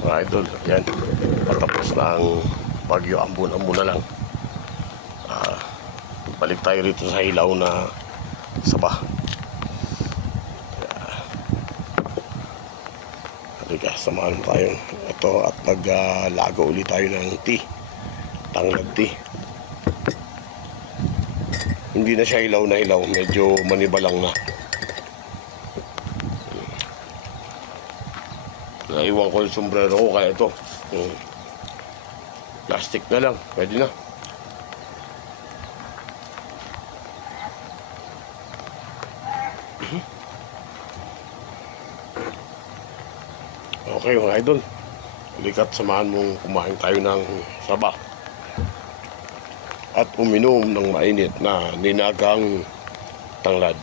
mga idol. Yan, patapos na ang Bagyo, ambon-ambon na lang. Balik tayo rito sa hilaw na saba. Halika, samahan mo tayo ito at maglaga ulit tayo ng tea, tanglad tea. Hindi na siya hilaw na hilaw, medyo manibalang na. Naiwan ko yung sombrero ko, kaya ito plastic na lang, pwede na. Okay mga idol, halika't samahan mong kumain tayo ng saba at uminom ng mainit na ninagang tanglad.